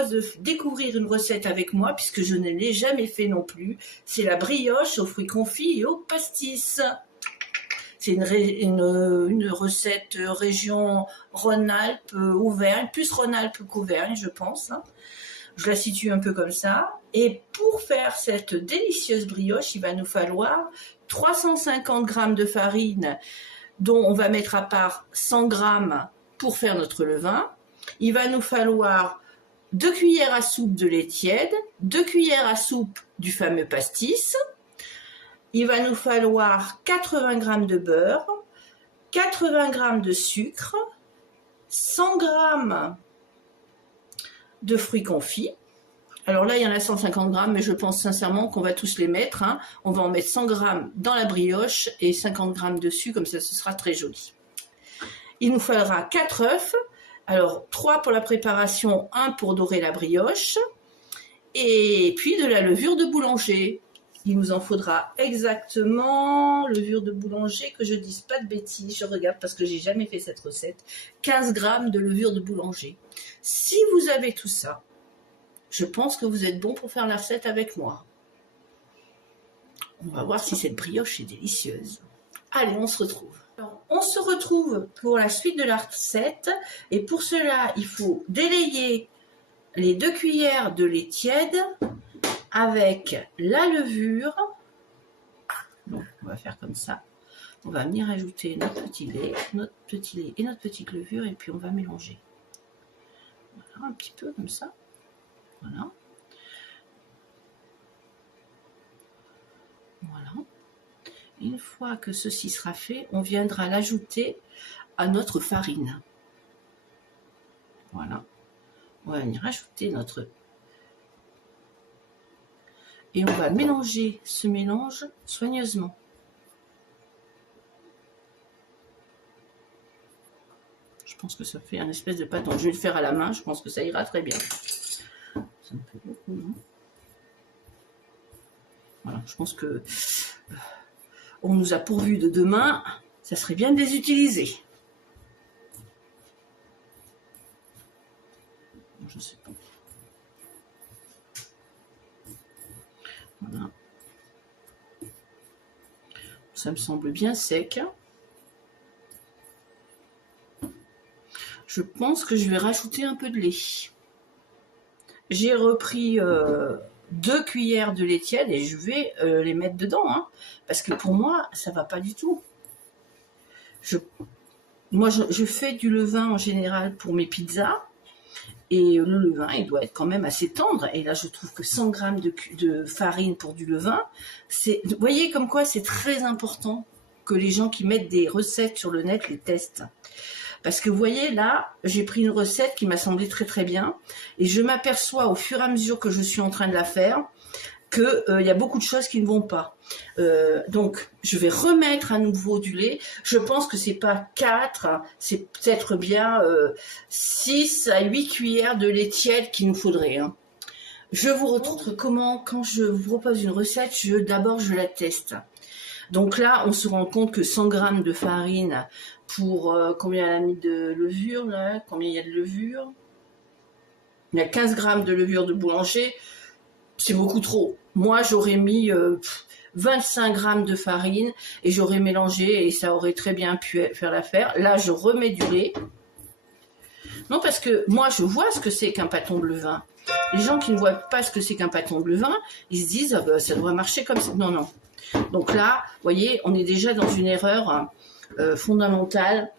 propose de découvrir une recette avec moi, puisque je ne l'ai jamais fait non plus. C'est la brioche aux fruits confits et aux pastis. C'est une recette région Rhône-Alpes, Auvergne, plus Rhône-Alpes qu'Auvergne, je pense. Je la situe un peu comme ça. Et pour faire cette délicieuse brioche, il va nous falloir 350 g de farine, dont on va mettre à part 100 g pour faire notre levain. Il va nous falloir 2 cuillères à soupe de lait tiède, 2 cuillères à soupe du fameux pastis. Il va nous falloir 80 g de beurre, 80 g de sucre, 100 g de fruits confits. Alors là, il y en a 150 g, mais je pense sincèrement qu'on va tous les mettre. On va en mettre 100 g dans la brioche et 50 g dessus, comme ça, ce sera très joli. Il nous faudra 4 œufs. Alors, 3 pour la préparation, 1 pour dorer la brioche. Et puis de la levure de boulanger. Il nous en faudra exactement, levure de boulanger, que je dise pas de bêtises, je regarde parce que j'ai jamais fait cette recette, 15 g de levure de boulanger. Si vous avez tout ça, je pense que vous êtes bon pour faire la recette avec moi. On va voir si cette brioche est délicieuse. Allez, on se retrouve. Alors, on se retrouve pour la suite de la recette, et pour cela, il faut délayer les 2 cuillères de lait tiède avec la levure. Donc, on va faire comme ça. On va venir ajouter notre petit lait et notre petite levure, et puis on va mélanger. Voilà, un petit peu comme ça. Voilà. Voilà. Une fois que ceci sera fait, on viendra l'ajouter à notre farine. Voilà. On va venir ajouter notre... Et on va mélanger ce mélange soigneusement. Je pense que ça fait un espèce de pâton. Je vais le faire à la main, je pense que ça ira très bien. Ça me fait beaucoup, non? Voilà, je pense que on nous a pourvu de 2 mains, ça serait bien de les utiliser. Je sais pas. Voilà. Ça me semble bien sec. Je pense que je vais rajouter un peu de lait. J'ai repris 2 cuillères de lait tiède et je vais les mettre dedans. Parce que pour moi, ça va pas du tout. Moi, je fais du levain en général pour mes pizzas. Et le levain, il doit être quand même assez tendre. Et là, je trouve que 100 g de farine pour du levain, c'est, vous voyez comme quoi c'est très important que les gens qui mettent des recettes sur le net les testent. Parce que vous voyez, là, j'ai pris une recette qui m'a semblé très très bien. Et je m'aperçois au fur et à mesure que je suis en train de la faire qu'il y a beaucoup de choses qui ne vont pas. Donc, je vais remettre à nouveau du lait. Je pense que c'est pas 4, c'est peut-être bien 6 à 8 cuillères de lait tiède qu'il nous faudrait. Je vous retrouve comment, quand je vous propose une recette, d'abord je la teste. Donc là, on se rend compte que 100 g de farine pour combien elle a mis de levure là? Combien il y a de levure? Il y a 15 g de levure de boulanger. C'est beaucoup trop. Moi, j'aurais mis 25 g de farine et j'aurais mélangé et ça aurait très bien pu faire l'affaire. Là, je remets du lait. Non, parce que moi, je vois ce que c'est qu'un pâton de levain. Les gens qui ne voient pas ce que c'est qu'un pâton de levain, ils se disent ah ben, ça doit marcher comme ça. Non, non. Donc là, vous voyez, on est déjà dans une erreur fondamentale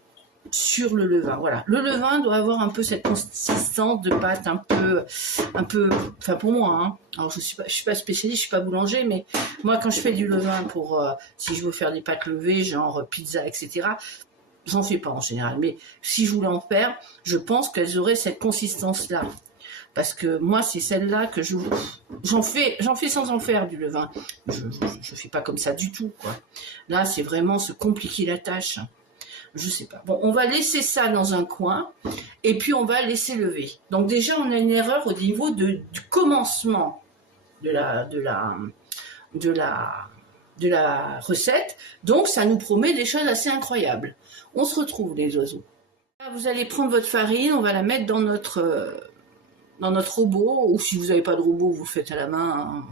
sur le levain. Voilà, le levain doit avoir un peu cette consistance de pâte un peu, enfin pour moi, alors je suis pas spécialiste, je suis pas boulanger, mais moi quand je fais du levain pour, si je veux faire des pâtes levées, genre pizza, etc., j'en fais pas en général, mais si je voulais en faire, je pense qu'elles auraient cette consistance-là. Parce que moi, c'est celle-là que j'en fais sans en faire du levain. Je fais pas comme ça du tout, quoi. Là, c'est vraiment se compliquer la tâche. Je sais pas. Bon, on va laisser ça dans un coin et puis on va laisser lever. Donc déjà, on a une erreur au niveau du commencement de la recette. Donc, ça nous promet des choses assez incroyables. On se retrouve, les oiseaux. Là, vous allez prendre votre farine, on va la mettre dans dans notre robot, ou si vous n'avez pas de robot, vous le faites à la main.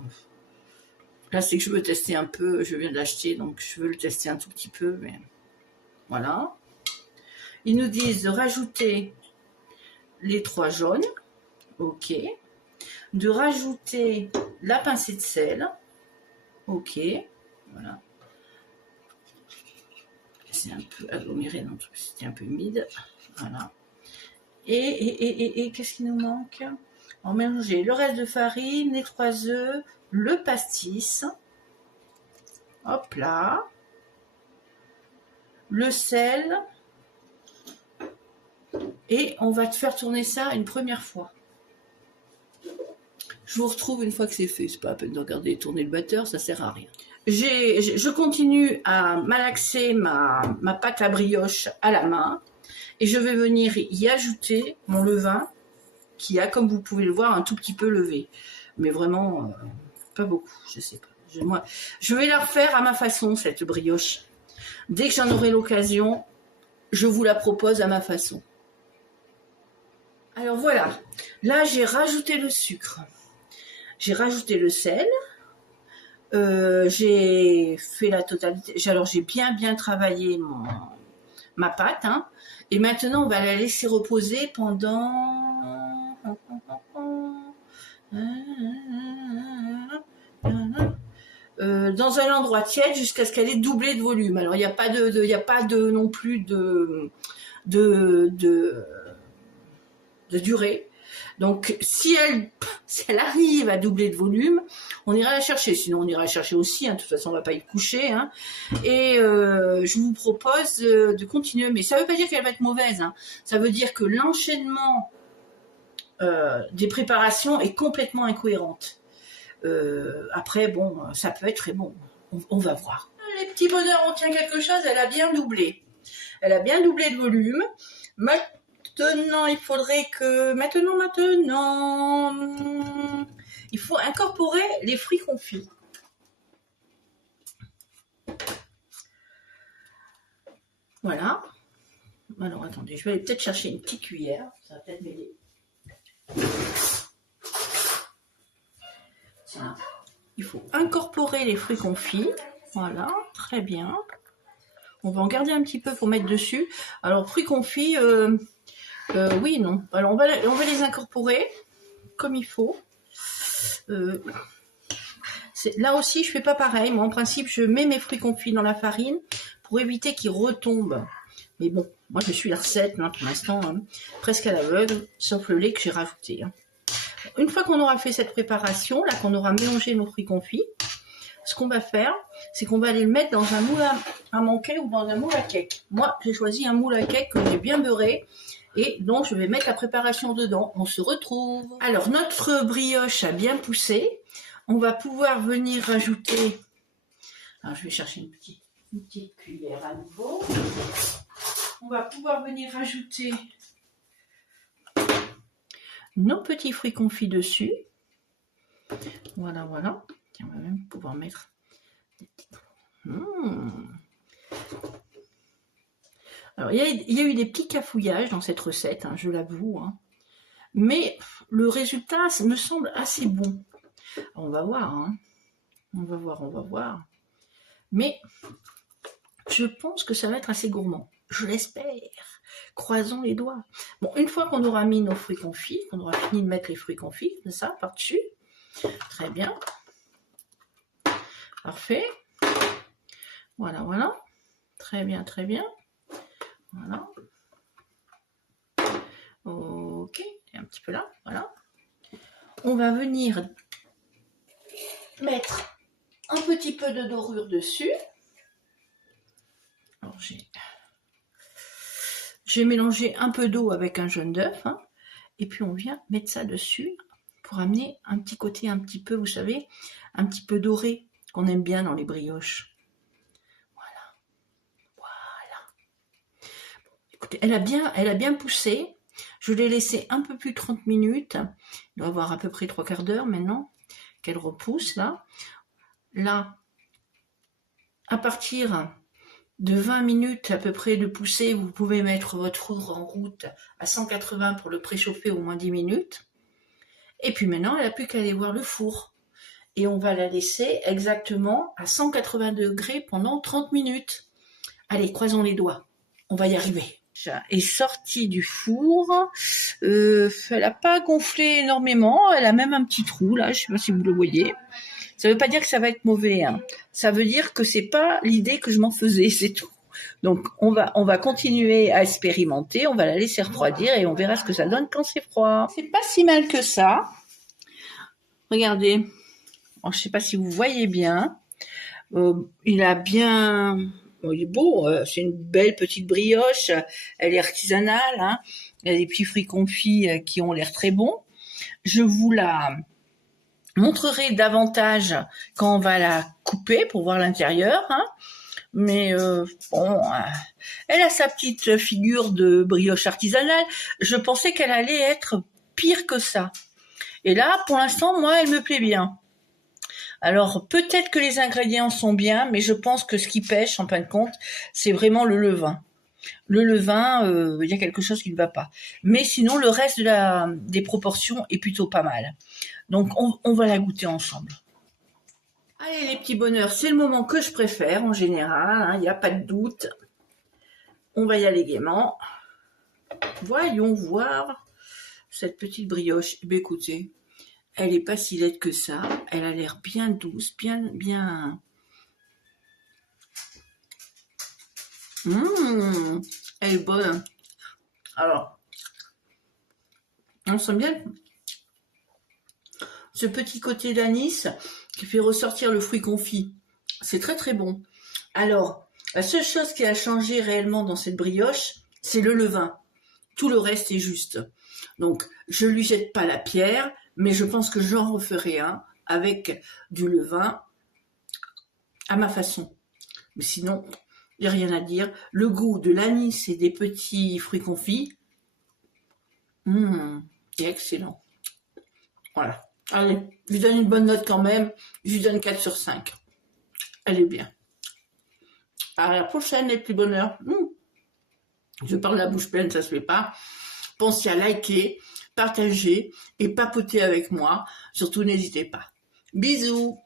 Là, c'est que je veux tester un peu, je viens de l'acheter, donc je veux le tester un tout petit peu, mais voilà. Ils nous disent de rajouter les 3 jaunes, ok. De rajouter la pincée de sel, ok, voilà. C'est un peu aggloméré, donc c'était un peu humide, voilà. Et qu'est-ce qui nous manque? On mélanger le reste de farine, les 3 œufs, le pastis, hop là, le sel, et on va te faire tourner ça une première fois. Je vous retrouve une fois que c'est fait, c'est pas la peine de regarder tourner le batteur, ça sert à rien. Je continue à malaxer ma pâte à brioche à la main, et je vais venir y ajouter mon levain, qui a, comme vous pouvez le voir, un tout petit peu levé. Mais vraiment, pas beaucoup, je sais pas. Je vais la refaire à ma façon, cette brioche. Dès que j'en aurai l'occasion, je vous la propose à ma façon. Alors voilà, là j'ai rajouté le sucre. J'ai rajouté le sel. J'ai fait la totalité. Alors j'ai bien travaillé ma pâte. Hein, et maintenant, on va la laisser reposer pendant... dans un endroit tiède jusqu'à ce qu'elle ait doublé de volume. Alors il n'y a pas non plus de durée. Donc si elle arrive à doubler de volume, on ira la chercher. Sinon on ira la chercher aussi. Hein. De toute façon on va pas y coucher. Hein. Et je vous propose de continuer. Mais ça ne veut pas dire qu'elle va être mauvaise. Hein. Ça veut dire que l'enchaînement des préparations est complètement incohérente. Après, bon, ça peut être très bon. On va voir. Les petits bonheurs, on tient quelque chose, elle a bien doublé. Elle a bien doublé de volume. Maintenant, il faudrait que... Maintenant, il faut incorporer les fruits confits. Voilà. Alors, attendez, je vais aller peut-être chercher une petite cuillère. Ça va peut-être m'aider. Tiens. Il faut incorporer les fruits confits. Voilà, très bien. On va en garder un petit peu pour mettre dessus. Alors, fruits confits, oui, non. Alors, on va les incorporer comme il faut. Là aussi, je fais pas pareil. Moi, en principe, je mets mes fruits confits dans la farine pour éviter qu'ils retombent. Mais bon, moi, je suis la recette, hein, pour l'instant, hein, presque à l'aveugle, sauf le lait que j'ai rajouté. Hein. Une fois qu'on aura fait cette préparation, là, qu'on aura mélangé nos fruits confits, ce qu'on va faire, c'est qu'on va aller le mettre dans un moule à manquer ou dans un moule à cake. Moi, j'ai choisi un moule à cake que j'ai bien beurré. Et donc, je vais mettre la préparation dedans. On se retrouve. Alors, notre brioche a bien poussé. On va pouvoir venir rajouter... Alors, je vais chercher une petite cuillère à nouveau. On va pouvoir venir rajouter nos petits fruits confits dessus. Voilà, voilà. Tiens, on va même pouvoir mettre des petits... Alors, il y a eu des petits cafouillages dans cette recette, hein, je l'avoue. Hein. Mais le résultat me semble assez bon. Alors, on va voir. Hein. On va voir. Mais je pense que ça va être assez gourmand. Je l'espère. Croisons les doigts. Bon, une fois qu'on aura mis nos fruits confits, qu'on aura fini de mettre les fruits confits, c'est ça, par-dessus. Très bien. Parfait. Voilà, voilà. Très bien, très bien. Voilà. Ok. Et un petit peu là. Voilà. On va venir mettre un petit peu de dorure dessus. Alors, j'ai mélangé un peu d'eau avec un jaune d'œuf. Hein, et puis, on vient mettre ça dessus pour amener un petit côté un petit peu, vous savez, un petit peu doré qu'on aime bien dans les brioches. Voilà. Bon, écoutez, elle a bien poussé. Je l'ai laissé un peu plus de 30 minutes. Il doit avoir à peu près 3/4 d'heure maintenant qu'elle repousse là. Là, à partir de 20 minutes à peu près de poussée, vous pouvez mettre votre four en route à 180 pour le préchauffer au moins 10 minutes. Et puis maintenant, elle n'a plus qu'à aller voir le four. Et on va la laisser exactement à 180 degrés pendant 30 minutes. Allez, croisons les doigts. On va y arriver. Est sortie du four. Elle n'a pas gonflé énormément. Elle a même un petit trou là. Je sais pas si vous le voyez. Ça veut pas dire que ça va être mauvais. Hein. Ça veut dire que c'est pas l'idée que je m'en faisais, c'est tout. Donc on va continuer à expérimenter. On va la laisser refroidir et on verra ce que ça donne quand c'est froid. C'est pas si mal que ça. Regardez. Alors, je sais pas si vous voyez bien. Il a bien. Bon, il est beau, c'est une belle petite brioche, elle est artisanale, hein. Il y a des petits fruits confits qui ont l'air très bons. Je vous la montrerai davantage quand on va la couper pour voir l'intérieur, hein. Mais bon, elle a sa petite figure de brioche artisanale. Je pensais qu'elle allait être pire que ça. Et là, pour l'instant, moi, elle me plaît bien. Alors, peut-être que les ingrédients sont bien, mais je pense que ce qui pêche, en fin de compte, c'est vraiment le levain. Le levain, il y a quelque chose qui ne va pas. Mais sinon, le reste des proportions est plutôt pas mal. Donc, on va la goûter ensemble. Allez, les petits bonheurs, c'est le moment que je préfère, en général, hein, il n'y a pas de doute. On va y aller gaiement. Voyons voir cette petite brioche. Eh bien, écoutez, elle est pas si laide que ça. Elle a l'air bien douce, bien. Elle est bonne. Alors, on sent bien ce petit côté d'anis qui fait ressortir le fruit confit. C'est très très bon. Alors, la seule chose qui a changé réellement dans cette brioche, c'est le levain. Tout le reste est juste. Donc, je lui jette pas la pierre, mais je pense que j'en referai un avec du levain à ma façon. Mais sinon, il n'y a rien à dire. Le goût de l'anis et des petits fruits confits, est excellent. Voilà. Allez, je lui donne une bonne note quand même. Je lui donne 4 sur 5. Elle est bien. À la prochaine, les petits bonheurs. Je parle la bouche pleine, ça se fait pas. Pensez à liker, partager et papoter avec moi. Surtout, n'hésitez pas. Bisous.